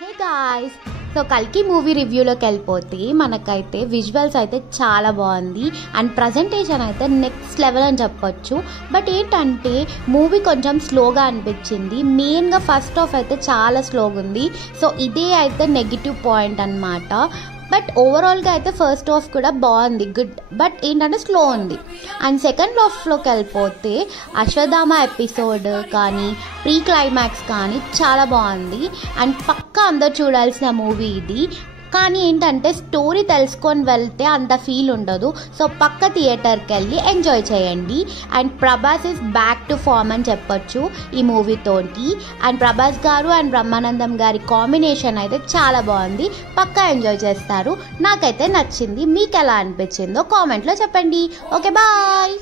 Hey guys, so కల్కి movie రివ్యూలోకి వెళ్ళిపోతే మనకైతే విజువల్స్ అయితే చాలా బాగుంది అండ్ ప్రజెంటేషన్ అయితే నెక్స్ట్ లెవెల్ అని చెప్పొచ్చు. బట్ ఏంటంటే మూవీ కొంచెం స్లోగా అనిపించింది. మెయిన్గా ఫస్ట్ హాఫ్ అయితే చాలా స్లోగా ఉంది. సో ఇదే అయితే నెగిటివ్ పాయింట్ అన్నమాట. బట్ ఓవరాల్గా అయితే ఫస్ట్ హాఫ్ కూడా బాగుంది, గుడ్. బట్ ఏంటంటే స్లో ఉంది. అండ్ సెకండ్ హాఫ్లోకి వెళ్ళిపోతే అశ్వత్థామ ఎపిసోడ్ కానీ ప్రీ క్లైమాక్స్ కానీ చాలా బాగుంది అండ్ పక్కా అందరు చూడాల్సిన మూవీ ఇది. కానీ ఏంటంటే స్టోరీ తెలుసుకొని వెళ్తే అంత ఫీల్ ఉండదు. సో పక్క థియేటర్కి వెళ్ళి ఎంజాయ్ చేయండి. And Prabhas is back to form అని చెప్పొచ్చు ఈ మూవీతోటి. అండ్ ప్రభాస్ గారు అండ్ బ్రహ్మానందం గారి కాంబినేషన్ అయితే చాలా బాగుంది, పక్కా ఎంజాయ్ చేస్తారు. నాకైతే నచ్చింది. మీకు ఎలా అనిపించిందో కామెంట్లో చెప్పండి. Okay, bye.